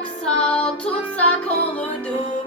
yoksa tutsak olurdu.